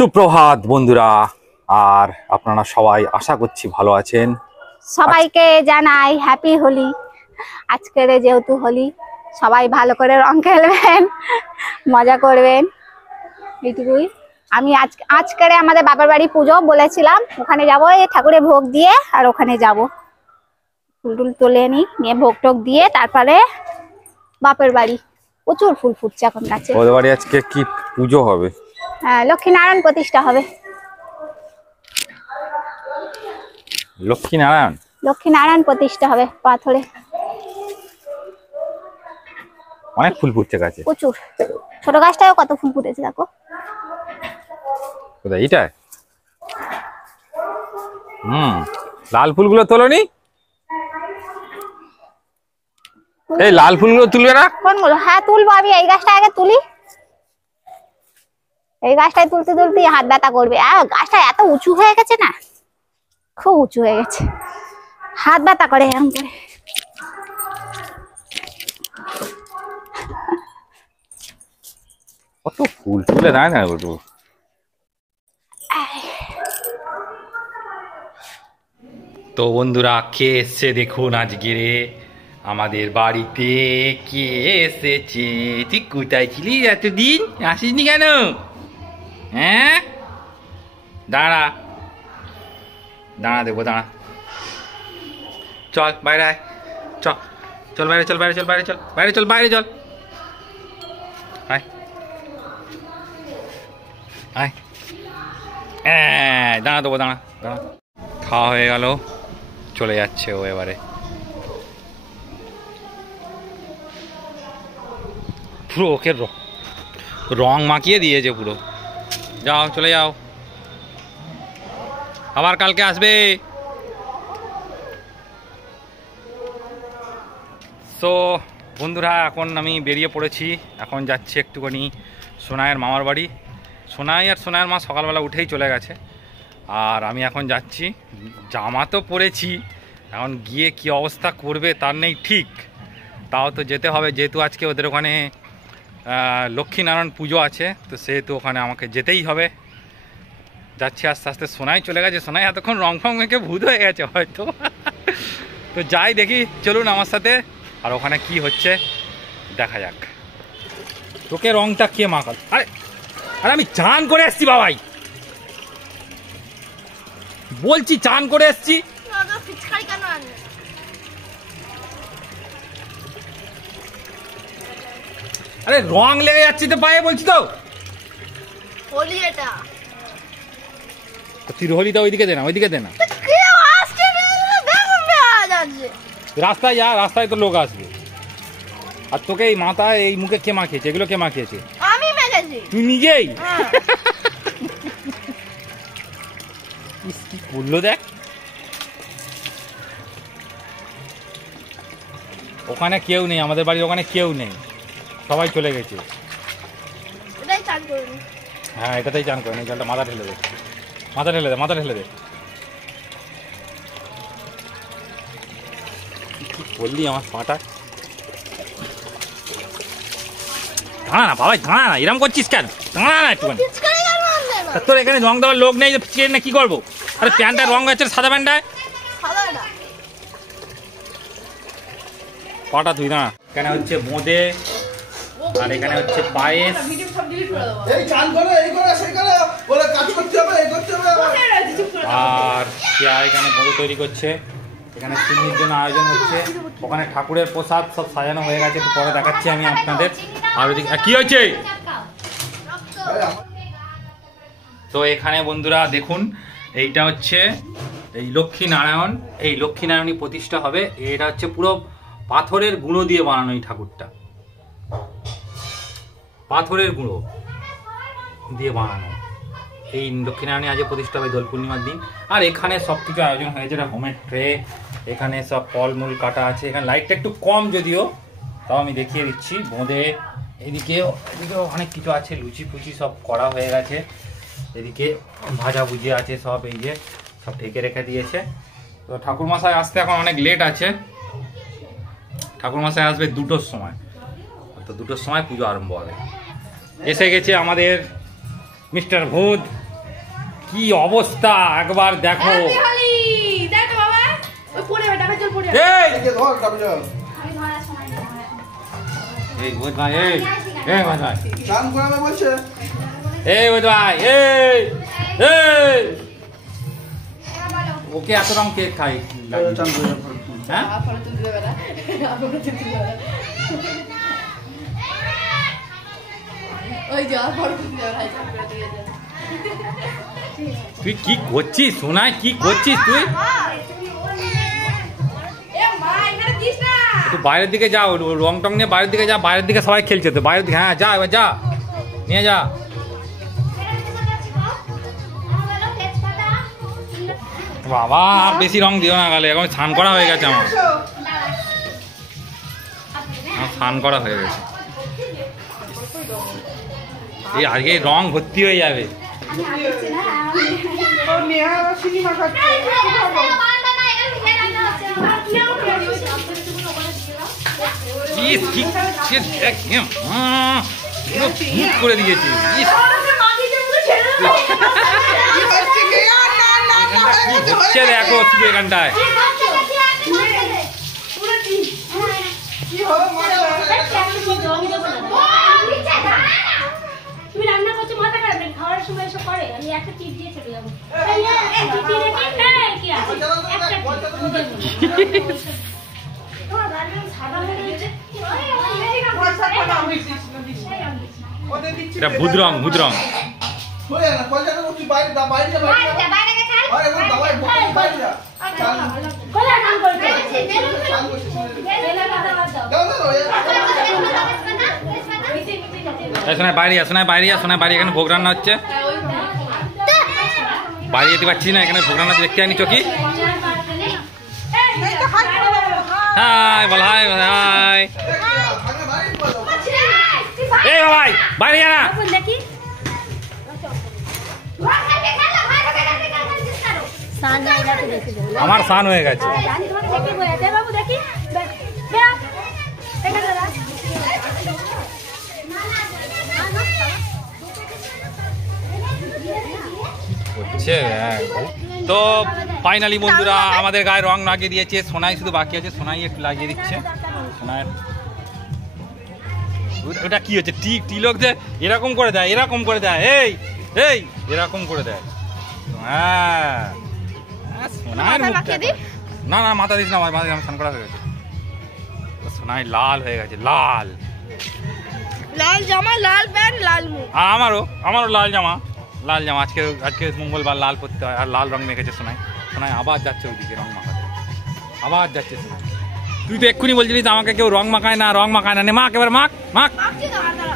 সুপ্রভাত বন্ধুরা, আর আপনারা সবাই আশা করছি ভালো আছেন। সবাইকে জানাই হ্যাপি হোলি। আজকের যেহেতু হোলি, সবাই ভালো করে রং খেলবেন, মজা করবেন, এইটুকুই। আমি আজকের আমাদের বাবার বাড়ি পুজো বলেছিলাম, ওখানে যাবো, এই ঠাকুরের ভোগ দিয়ে আর ওখানে যাব, ফুল টুল তুলে নিয়ে ভোগ টোক দিয়ে তারপরে বাপের বাড়ি। প্রচুর ফুল ফুটছে এখন গাছে। ওদের বাড়ি আজকে কি পুজো হবে? হ্যাঁ, লক্ষ্মীনারায়ণ প্রতিষ্ঠা হবে। লক্ষ্মীনারায়ণ প্রতিষ্ঠা হবে পাথরে। অনেক ফুল ফুটছে গাছে, প্রচুর। ছোট গাছটাও কত ফুল ফুটেছে দেখো। কোথায় এটা? লাল ফুলগুলো তোলনি? এই লাল ফুলগুলো তুলবে না? কোনগুলো? হ্যাঁ তুলবো, আমি এই গাছটা আগে তুলি। এই গাছটাই তুলতে তুলতে হাত ব্যথা করবে। গাছটা এত উঁচু হয়ে গেছে না, খুব উঁচু হয়ে গেছে, হাত ব্যথা করে এরকম করে। কত ফুল তুলে দেয় না গো। তো বন্ধুরা, কে এসছে দেখুন আজকে আমাদের বাড়িতে। কে এসেছে? তুই কোথায় ছিলি এতদিন, আসিসনি কেন? হ্যাঁ, দাঁড়া দাঁড়া, দেবো দাঁড়া। চল বাইরে আয়, চল চল বাইরে, চল বাইরে, চল বাইরে, চল বাইরে, চল বাইরে, চল আয় আয়। দাঁড়া দেবো, দাঁড়া দাঁড়া। খাওয়া হয়ে গেল, চলে যাচ্ছে ও এবারে। পুরো ওকে রং মাখিয়ে দিয়েছে পুরো। যাও, চলে যাও, আবার কালকে আসবে। তো বন্ধুরা, এখন আমি বেরিয়ে পড়েছি। এখন যাচ্ছি একটুখানি সোনাইয়ের মামার বাড়ি। সোনাই আর সোনাইয়ের মা সকালবেলা উঠেই চলে গেছে, আর আমি এখন যাচ্ছি। জামা তো পরেছি, এখন গিয়ে কি অবস্থা করবে তার নেই ঠিক, তাও তো যেতে হবে, যেহেতু আজকে ওদের ওখানে লক্ষ্মীনারায়ণ পুজো আছে, তো সেহেতু ওখানে আমাকে যেতেই হবে। যাচ্ছি আস্তে আস্তে। সোনাই চলে গেছে, সোনাই এতক্ষণ রং ফং মেখে ভূত হয়ে গেছে হয়তো। তো যাই দেখি, চলুন আমার সাথে, আর ওখানে কি হচ্ছে দেখা যাক। তোকে রংটা কে মাখাল? আরে আরে আমি চান করে এসছি বাবাই, বলছি চান করে এসছি। আরে রং লেগে যাচ্ছে তো পায়ে, বলছি তো। হোলি এটা, তুই হোলিটা ওইদিকে দে না, ওইদিকে দে না। রাস্তায় যা, রাস্তায় তো লোক আসবে। আর তোকে এই মাথায় এই মুখে কে মাখিয়েছে? এগুলো কে মাখিয়েছে? আমি মেখেছি। তুই নিজেই? কি করলো দেখ। ওখানে কেউ নেই, আমাদের বাড়ির ওখানে কেউ নেই, সবাই চলে গেছে। হ্যাঁ, এটাতেই চান করে নি। জলটা মাথা ঢেলে দে, মাথা ঢেলে দে, মাথা ঢেলে দে। কি করলি আমার পাটা? দাঁড়া না বাবাই, দাঁড়া না, এরকম করছিস কেন? দাঁড়া না একটুখানি। তোর এখানে রং দেওয়ার লোক নেই, না কি করবো? আরে প্যান্টটা রং হচ্ছে সাদা প্যান্টটায়, পাটা তুই না। এখানে হচ্ছে বোঁদে, আর এখানে হচ্ছে পায়েস। আর এখানে বোঁদে তৈরি করছে, এখানে চিনির জন্য আয়োজন হচ্ছে। ওখানে ঠাকুরের প্রসাদ সব সাজানো হয়ে গেছে, একটু পরে দেখাচ্ছি আমি আপনাদের। আর কি হয়েছে? তো এখানে বন্ধুরা দেখুন, এইটা হচ্ছে এই লক্ষ্মীনারায়ণ, এই লক্ষ্মীনারায়ণী প্রতিষ্ঠা হবে। এটা হচ্ছে পুরো পাথরের গুঁড়ো দিয়ে বানানো এই ঠাকুরটা, পাথরের গুঁড়ো দিয়ে বানানো এই লক্ষ্মীনারায়ণী আজ প্রতিষ্ঠা হবে দোল পূর্ণিমার দিন। আর এখানে সব কিছু আয়োজন হয়েছে, হোমের ট্রে, এখানে সব ফলমূল কাটা আছে। এখানে লাইটটা একটু কম যদিও, তাও আমি দেখিয়ে দিচ্ছি। বোঁদে এদিকেও অনেক কিছু আছে, লুচি ফুচি সব করা হয়ে গেছে। এদিকে ভাজা ভুজি আছে সব, এই যে সব ঢেকে রেখে দিয়েছে। তো ঠাকুরমশাই আসতে এখন অনেক লেট আছে, ঠাকুরমশাই আসবে 2টোর সময়, তো 2টোর সময় পুজো আরম্ভ হবে। এসে গেছে আমাদের মিস্টার ভূত। কি অবস্থা একবার দেখো। হ্যাপি হোলি দেখো বাবা ওই পড়ে ডাবে জল পড়ে এই ধর ডাবে যাও। আমি ধরার সময় নেই আমার এখন। এই বোধ ভাই, এই বোধ ভাই, চান করাবে বলছে। এই বোধ ভাই, এই এবার বলো। ওকে এত রকম কেক খাই চান করে হ্যাঁ ফটো তুলতে দেবে না ফটো তুলতে দেবে না ওই যে ফটো তুলতে দেবে না চাপ করে দিয়ে দে তুই কি করছিস সোনাই, কি করছিস তুই? এ মা এখানে দিস না তুই বাইরের দিকে যাও, রং টং নিয়ে বাইরের দিকে যা, বাইরের দিকে সবাই খেলছে তো, বাইরের দিকে, হ্যাঁ যা এবার যা নিয়ে যা। বাবা আর বেশি রং দিও না গালে, এখন স্নান করা হয়ে গেছে আমার স্নান করা হয়ে গেছে। এই আজকে রং ভর্তি হয়ে যাবে। ইস, ভূত করে দিয়েছি। ইস, কি হচ্ছে দেখো শুধু এখানটায়। তুমি রান্না করছো মাথা খারাপ নেই, খাওয়ার সময় এসব করে আমি একটা টিপ দিয়ে চলে যাবো। এটা ভূত রং, ভূত রং। হয়ে না পয়সা তো তুই বাইরে যা, বাইরে যা, বাইরে যা। আরে ওই দাবাই বল বাইরে যা। চান কোলা নাম করতে চান করছিস। দাও দাও দাও এই শোনায় বাইরে যা, শোনায় বাইরে যা, শোনায় বাইরে, এখানে ভোগ রান্না হচ্ছে। বাইরে যেতে পারছি না, এখানে ভোগ রান্না দেখতে আনি চকি। হাই বল, হাই হাই। আগে বাইরে বল। এই ভাই বাইরে যা না। দেখি আমার স্নান হয়ে গেছে। জানি তোমাকে দেখি বলে বাবু দেখি বেরা এখানে দাঁড়া হচ্ছে তো ফাইনালি বন্ধুরা আমাদের গায়ে রং লাগিয়ে দিয়েছে, সোনাই শুধু বাকি আছে, সোনাই একটু লাগিয়ে দিচ্ছে। সোনাই ওটা কি হচ্ছে, টিলক যে এরকম করে দেয়, এরকম করে দেয়, এই এই এরকম করে দেয়। হ্যাঁ সোনাইয়ের মুখটা, না না মাথা দিস না ভাই, মাথা স্নান করা হয়ে গেছে। সোনাই লাল হয়ে গেছে, লাল। লাল জামা লাল প্যান্ট লাল মুখ আমারও লাল জামা, লাল জামা। আজকে মঙ্গলবার, লাল পরতে হয়। আর লাল রং মেখেছে সোনাই। সোনাই আবার যাচ্ছে ওইদিকে রং মাখাতে, আবার যাচ্ছে সোনাই। তুই তো এক্ষুনি বলছিলিস আমাকে কেউ রং মাখায় না, রং মাখায় না। নে মাখ এবার, মাখ মাখ। মাখছি তো হাতারা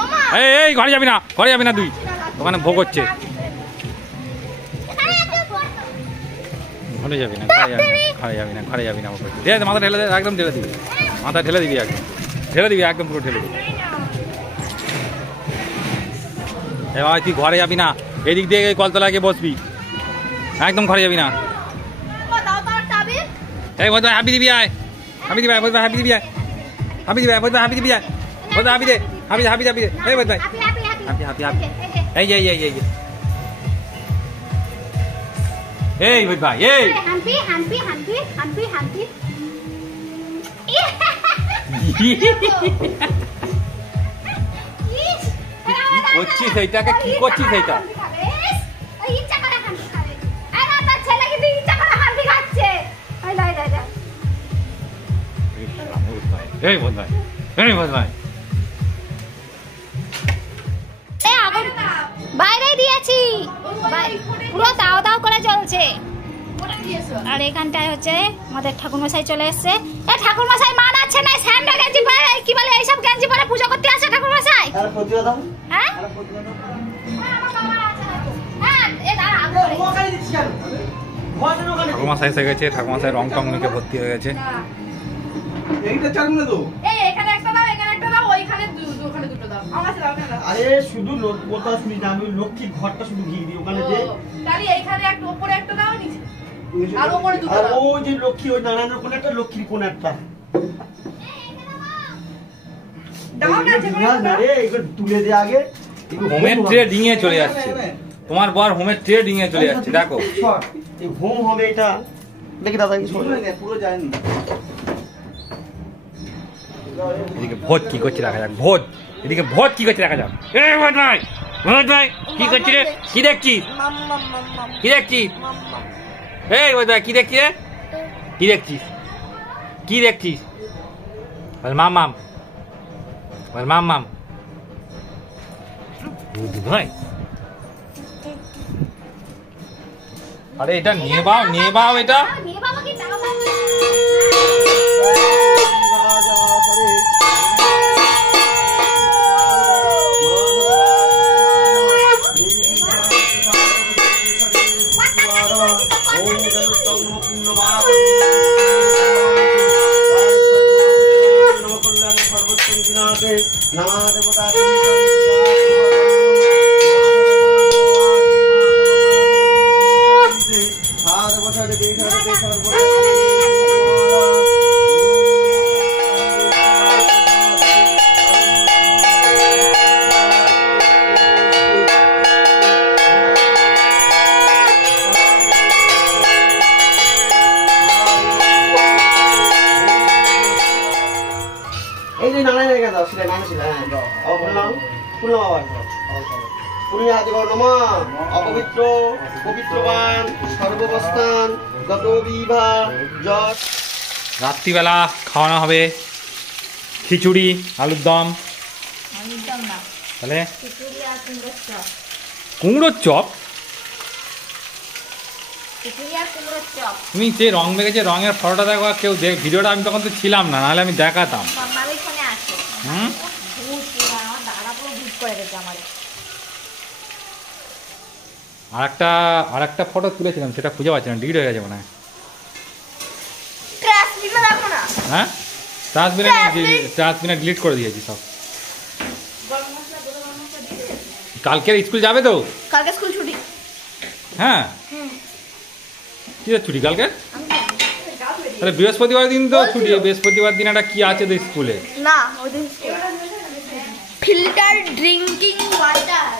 ওমা এই এই ঘরে যাবি না, ঘরে যাবি না তুই, ওখানে ভোগ হচ্ছে। ঘরে যাবি না, ঘরে যাবি না, ঘরে যাবি না, ঘরে যাবি না। দে মাথা ঢেলে দে, একদম ঢেলে দিবি, মাথা ঢেলে দিবি, একদম ঢেলে দিবি, একদম পুরো ঢেলে দিবি। এ ভাই তুই ঘরে যাবি না, এদিক দিয়ে কলতলায় গিয়ে বসবি, একদম ঘরে যাবি না। দাও তো চাবি এই বলতে হাবি দিবি, আয় হাবি দিবি, বলতে হাবি দিবি, হাবি দিবি, বলতে হাবি দিবি, বলতে হাবি দে, হাবি হাবি হাবি দে। এই বলতে হাবি হাবি হাবি, এই যে এই যে এই যে এই বল ভাই, এই হাম্পি হাম্পি হাম্পি হাম্পি হাম্পি করছিস এইটাকে, কি করছিস এইটা? ইচ্ছা করে হাম্পি খাবে। আরে তার ছেলে কিন্তু ইচ্ছা করে হাম্পি খাচ্ছে। এই লাই লাই লাই। এই বল ভাই, এই বল ভাই। এই আগুন বাইরেই দিয়েছি, পুরো দাও দাও করে জ্বলছে। আর এখানটায় হচ্ছে আমাদের ঠাকুরমশাই চলে এসছে। এ ঠাকুরমশাই মানাচ্ছে না, স্যান্ডেল গেঞ্জি পরে কি বলে এইসব গেঞ্জি পরে পুজো করতে আসে ঠাকুরমশাই। আরে প্রতিবাদ দাও। হ্যাঁ আরে প্রতিবাদ দাও। হ্যাঁ এ দাঁড়া আগুন করে। ওখানে দিচ্ছি কেন? ওখানে ঠাকুরমশাই এসে গেছে, ঠাকুরমশাই রং টং মেখে ভর্তি হয়ে গেছে। এইটা চালু না তো। এই এখানে একটা দাও এখানে একটা দাও ওইখানে ওখানে দুটো দাও আমার কাছে দাও এখানে দাও আরে শুধু লোক কথা শুনি না, আমি লক্ষ্মীর ঘরটা শুধু ঘিরে দিই ওখানে যে। তাহলে এইখানে একটা উপরে একটা দাও নিচে আর উপরে দুটো আর দাও ওই যে লক্ষ্মী, ওই নারায়ণের কোন একটা, লক্ষ্মীর কোন একটা দাও না যে না রে, এগুলো তুলে দে আগে। হোমের ট্রে ডিঙিয়ে চলে যাচ্ছে। তোমার বর হোমের ট্রেডিং এ চলে যাচ্ছে দেখো। শর্ট এই হোম হবে এটা দেখি দাদা কি শোনো পুরো যায়নি। এদিকে ভোট কি করছে দেখা যাক, ভোট এদিকে ভোট কি করছে দেখা যাক। এই ভোট ভাই, ভোট ভাই কি করছিস রে? কি দেখছিস? কি দেখছিস? এই ভোট ভাই কি দেখছিস রে? কি দেখছিস? কি দেখছিস? বল মাম মাম, বল মাম মাম। ভোট ভাই আরে এটা নিয়ে বাও এটা। নিয়ে বাবা কি টাকা পাবে? এই যে নারায়ণ রেখে দাও সেটা নাম ছিল হ্যাঁ বললাম শুনলাম আবার পুরী হাতে করো নমা অপবিত্র পবিত্রবান সর্ববস্থান গত বিভা যশ। রাত্রিবেলা খাওয়ানো হবে খিচুড়ি আলুর দম। তাহলে কুমড়োর চপ। তুমি যে রং মেখেছে রঙের ফটোটা দেখো, কেউ ভিডিওটা আমি তখন তো ছিলাম না, নাহলে আমি দেখাতাম। হুম আর একটা ফটো তুলেছিলাম, সেটা খুঁজে পাচ্ছি না, ডিলিট হয়ে গেছে মনে হয়। হ্যাঁ ট্রান্সবিনা ডিলিট করে দিয়েছি সব। কালকের স্কুল যাবে তো? কালকে স্কুল ছুটি। হ্যাঁ কি ছুটি কালকে? তাহলে বৃহস্পতিবার দিন তো ছুটি। বৃহস্পতিবার দিন একটা কি আছে তো স্কুলে? না ওই দিন ফিল্টার ড্রিঙ্কিং ওয়াটার।